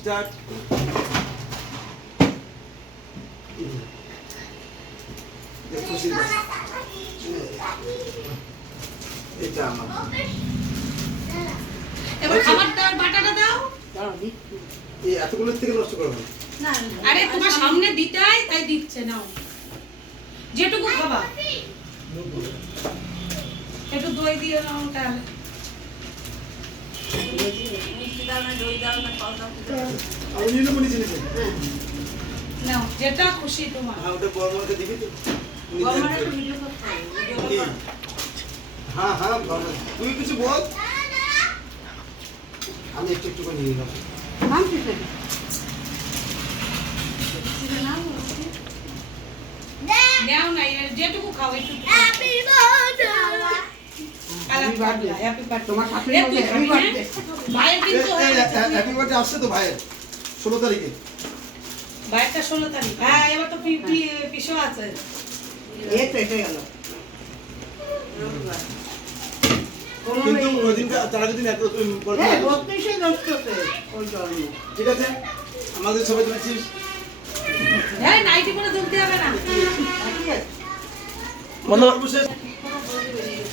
Start. খুশি এটা আমার এবার খাবার দাও, বাটাটা দাও। এই এতগুলোর থেকে নষ্ট করবো না আরে তোমার সামনে দিতাই তাই দিচ্ছে নাও যেটুকু খাবা একটু দই দিয়ে নাও তাহলে আমি নিয়ে মনে জিনিস নাও যেটা খুশি তোমার হ্যাঁ ওটা বড় মাকে দিবি তো হ্যাঁ হ্যাঁ তুই কিছু বল আমি একটু একটু করে নিয়ে নিলাম নাও না যেটুকু খাও একটু ভাইয়ের কিন্তু হ্যাপি বার্থডে আসছে তো ভাইয়ের 16 তারিখে ভাইয়েরটা 16 তারিখ হ্যাঁ এবার তো পিসো আছে কিন্তু ওই দিনটা তার আগের দিন এত ঠিক আছে আমাদের সবাই তুলেছিস হ্যাঁ নাইটি পরে ধরতে হবে না বন্ধ